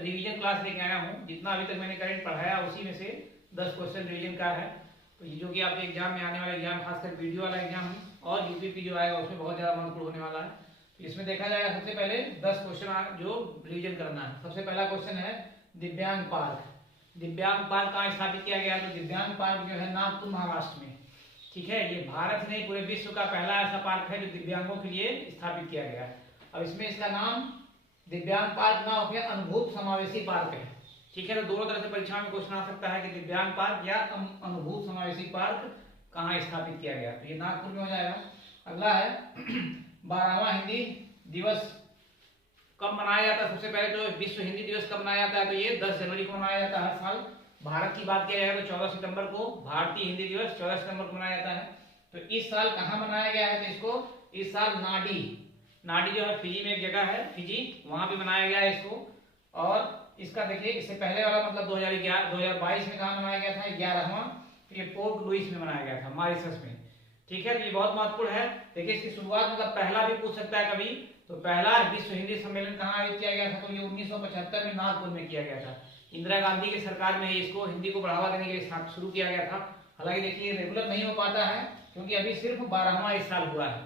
Revision class लेके आया हूँ। जितना अभी तक मैंने करंट पढ़ाया उसी में से 10 क्वेश्चन रिवीजन का है। तो ये जो कि आपके एग्जाम में आने वाला एग्जाम, खासकर वीडियो वाला एग्जाम है और यूपीपी जो आएगा उसमें बहुत ज़्यादा महत्वपूर्ण होने वाला है। तो इसमें देखा जाएगा सबसे पहले 10 क्वेश्चन जो रिवीजन करना है। सबसे पहला क्वेश्चन है दिव्यांग पार्क। दिव्यांग पार्क कहाँ स्थापित किया गया? तो दिव्यांग पार्क जो है नागपुर महाराष्ट्र में, ठीक है। ये भारत नहीं पूरे विश्व का पहला ऐसा पार्क है जो दिव्यांगों के लिए स्थापित किया गया है। अब इसमें इसका नाम दिव्यांग पार्क ना होकर अनुभूत समावेशी पार्क है, ठीक है। तो दोनों तरह से परीक्षा में क्वेश्चन आ सकता है कि दिव्यांग पार्क या अनुभूत समावेशी पार्क कहाँ स्थापित किया गया। तो ये नागपुर में हो जाएगा। अगला है 12वां हिंदी दिवस कब मनाया जाता है? सबसे पहले तो विश्व हिंदी दिवस कब मनाया जाता है? तो ये 10 जनवरी को मनाया जाता है हर साल। भारत की बात किया जाए तो 14 सितंबर को भारतीय हिंदी दिवस 14 सितंबर को मनाया जाता है। तो इस साल कहाँ मनाया गया है? तो इसको इस साल नाडी जो है फिजी में एक जगह है, फिजी, वहां पे मनाया गया है इसको। और इसका देखिए इससे पहले वाला मतलब 2022 में कहाँ मनाया गया था? 11वां, ये पोर्ट लुइस में मनाया गया था, मॉरिशस में, ठीक है। तो ये बहुत महत्वपूर्ण है। देखिए इसकी शुरुआत मतलब पहला भी पूछ सकता है कभी, तो पहला विश्व हिंदी सम्मेलन कहाँ आयोजित किया गया था? तो ये 1975 में नागपुर में किया गया था। इंदिरा गांधी की सरकार में इसको हिंदी को बढ़ावा देने के लिए शुरू किया गया था। हालांकि देखिए रेगुलर नहीं हो पाता है क्योंकि अभी सिर्फ 12वां इस साल हुआ है,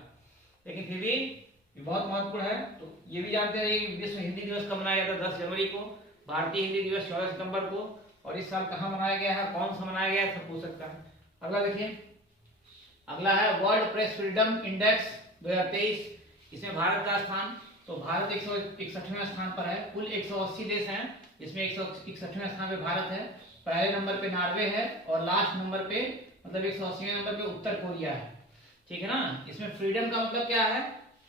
लेकिन फिर भी बहुत महत्वपूर्ण है। तो ये भी जानते हैं कि विश्व हिंदी दिवस कब मनाया जाता है? 10 जनवरी को। भारतीय हिंदी दिवस 14 सितंबर को। और इस साल कहाँ मनाया गया है, कौन सा मनाया गया है, सब पूछ सकता है। अगला देखिए, अगला है वर्ल्ड प्रेस फ्रीडम इंडेक्स 2023। इसमें भारत का स्थान, तो भारत 161वें स्थान पर है। कुल 180 देश हैं, इसमें 161वें स्थान पे भारत है। पहले नंबर पे नॉर्वे है और लास्ट नंबर पे मतलब 180वें नंबर पे उत्तर कोरिया है, ठीक है ना। इसमें फ्रीडम का मतलब क्या है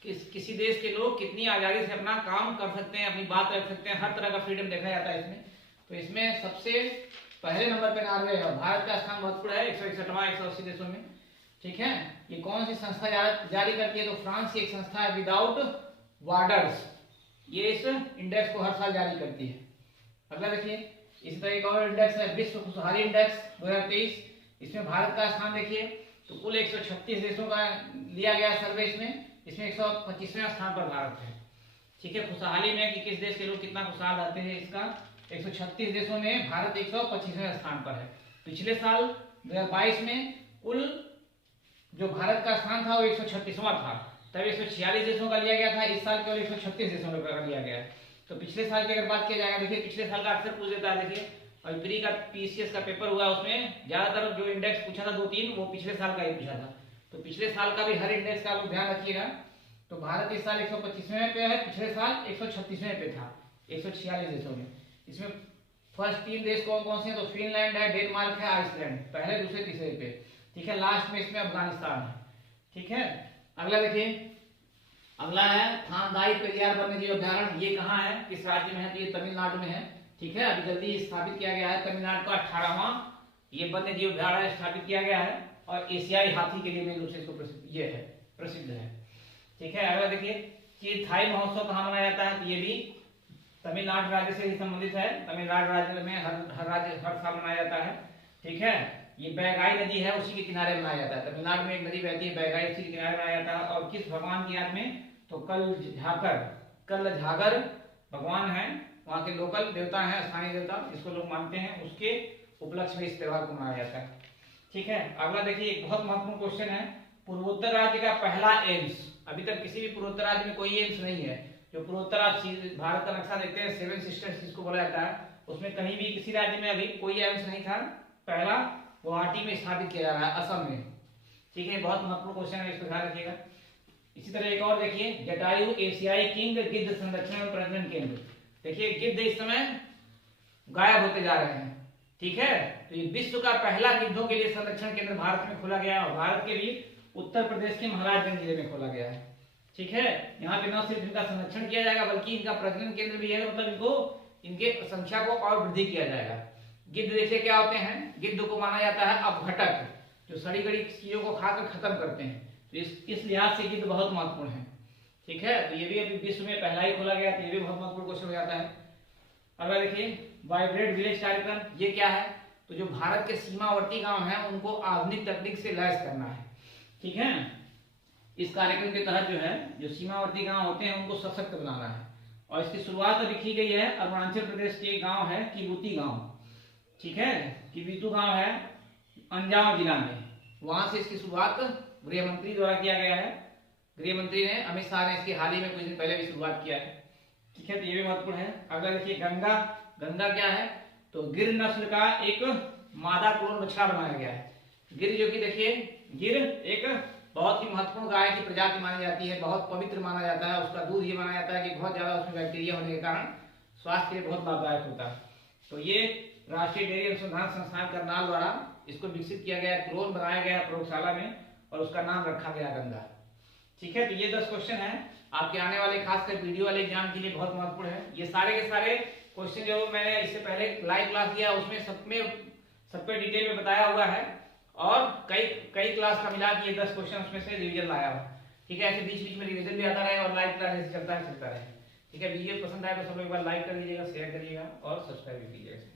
कि किसी देश के लोग कितनी आजादी से अपना काम कर सकते हैं, अपनी बात रख सकते हैं, हर तरह का फ्रीडम देखा जाता है इसमें। तो इसमें सबसे पहले नंबर पे नॉर्वे है। भारत का स्थान महत्वपूर्ण है 161वां 180 देशों में, ठीक है। ये कौन सी संस्था जारी करती है? तो फ्रांस की एक संस्था है विदाउट बॉर्डर्स, ये इस इंडेक्स को हर साल जारी करती है। अगला देखिए, इसी तरह एक और इंडेक्स है विश्व खुशहाली इंडेक्स 2023। इसमें भारत का स्थान देखिए, तो कुल 136 देशों का लिया गया सर्वे इसमें 125वें स्थान पर भारत है, ठीक है। खुशहाली में कि किस देश के लोग कितना खुशहाल रहते हैं, इसका 136 देशों में भारत 125वें स्थान पर है। पिछले साल 2022 में कुल जो भारत का स्थान था वो 136वां था, तब 146 देशों का लिया गया था। इस साल केवल 136 देशों का लिया गया है। तो पिछले साल की अगर बात किया जाएगा, देखिए पिछले साल का अक्सर पूछ देता है। देखिए और प्री का पीसीएस का पेपर हुआ, उसमें ज्यादातर जो इंडेक्स पूछा था 2-3 वो पिछले साल का ही पूछा था। तो पिछले साल का भी हर इंडेक्स का लोग ध्यान रखिएगा। तो भारत इस साल 125वें पे है, पिछले साल 136वें पे था 146 देशों में। इसमें फर्स्ट 3 देश कौन कौन से हैं? तो फिनलैंड है, डेनमार्क है, आइसलैंड, पहले दूसरे तीसरे पे, ठीक है। लास्ट में इसमें अफगानिस्तान है, ठीक है। अगला देखिए, अगला है थानदाई पेरियार वन्य जीव अभ्यारण्य। ये कहाँ है, किस राज्य में है? तो ये तमिलनाडु में है, ठीक है। अभी जल्दी स्थापित किया गया है। तमिलनाडु का 18वां ये वन्य जीव अभ्यारण्य स्थापित किया गया है और एशियाई हाथी के लिए मेन रूप से इसको प्रसिद्ध है, ठीक है। अगला देखिए, चीरथाई महोत्सव कहाँ मनाया जाता है? तो ये भी तमिलनाडु राज्य से ही संबंधित है। तमिलनाडु राज्य में हर साल मनाया जाता है, ठीक है। ये बैगाई नदी है, उसी के किनारे मनाया जाता है। तमिलनाडु में एक नदी बहती है बैगाई, उसी के किनारे मनाया जाता है। और किस भगवान की याद में? तो कल्लझागर भगवान है, वहाँ के लोकल देवता है, स्थानीय देवता जिसको लोग मानते हैं, उसके उपलक्ष्य में इस त्योहार को मनाया जाता है, ठीक है। अगला देखिए, एक बहुत महत्वपूर्ण क्वेश्चन है, पूर्वोत्तर राज्य का पहला एम्स। अभी तक किसी भी पूर्वोत्तर राज्य में कोई एम्स नहीं है। जो पूर्वोत्तर भारत का नक्शा देखते हैं, 7 सिस्टर्स जिसको बोला जाता है, उसमें कहीं भी किसी राज्य में अभी कोई एम्स नहीं था। पहला गुवाहाटी में स्थापित किया जा रहा है, असम में, ठीक है। बहुत महत्वपूर्ण क्वेश्चन है, इसको ध्यान रखिएगा। इसी तरह एक और देखिए, जटायु एशियाई किंग गिद्ध संरक्षण एवं प्रजनन केंद्र। देखिए गिद्ध इस समय गायब होते जा रहे हैं, ठीक है। तो ये विश्व का पहला गिद्धों के लिए संरक्षण केंद्र भारत में खोला गया और भारत के भी उत्तर प्रदेश के महाराजगंज जिले में खोला गया है, ठीक है। यहाँ पे न सिर्फ इनका संरक्षण किया जाएगा बल्कि इनका प्रजनन केंद्र भी है, मतलब इनके संख्या को और वृद्धि किया जाएगा। गिद्ध देखिए क्या होते हैं, गिद्ध को माना जाता है अपघटक, जो सड़ी गड़ी चीजों को खाकर खत्म करते हैं। तो इस लिहाज से गिद्ध बहुत महत्वपूर्ण है, ठीक है। तो ये भी अभी विश्व में पहला ही खोला गया, तो ये भी बहुत महत्वपूर्ण क्वेश्चन हो जाता है। अगला देखिए, वाइब्रेंट विलेज कार्यक्रम, ये क्या है? तो जो भारत के सीमावर्ती गांव हैं उनको आधुनिक तकनीक से लैस करना है, ठीक है। इस कार्यक्रम के तहत जो है, जो सीमावर्ती गांव होते हैं उनको सशक्त बनाना है और इसकी शुरुआत लिखी गई है अरुणाचल प्रदेश के गांव है किबूती गांव, ठीक है, किबूती गांव है अंजाव जिला में, वहां से इसकी शुरुआत गृह मंत्री द्वारा किया गया है। गृह मंत्री ने अमित शाह ने इसकी हाल ही में कुछ दिन पहले भी शुरुआत किया है, ठीक है, तो ये भी महत्वपूर्ण है। अगला देखिए गंगा, गंगा क्या है, तो गिर नस्ल का एक मादा क्लोन बछड़ा बनाया गया है। गिर जो कि देखिए गिर एक बहुत ही महत्वपूर्ण गाय की प्रजाति मानी जाती है, बहुत पवित्र माना जाता है, उसका दूध ये माना जाता है कि बहुत ज्यादा उसमें बैक्टीरिया होने के कारण स्वास्थ्य के लिए बहुत लाभदायक होता है। तो ये राष्ट्रीय डेयरी अनुसंधान संस्थान करनाल द्वारा इसको विकसित किया गया, क्लोन बनाया गया प्रयोगशाला में और उसका नाम रखा गया गंगा, ठीक है। तो ये 10 क्वेश्चन है आपके आने वाले खासकर वीडियो वाले एग्जाम के लिए बहुत महत्वपूर्ण है। ये सारे के सारे क्वेश्चन जो मैंने इससे पहले लाइव क्लास दिया उसमें सब पे डिटेल में बताया हुआ है और कई क्लास का मिला के ये 10 क्वेश्चन उसमें से रिवीजन लाया हुआ, ठीक है। ऐसे बीच बीच में रिवीजन भी आता रहे और लाइव क्लास जैसे चलता रहे, ठीक है। वीडियो पसंद आए तो सब एक बार लाइक कर दीजिएगा, शेयर करिएगा और सब्सक्राइब भी कीजिएगा।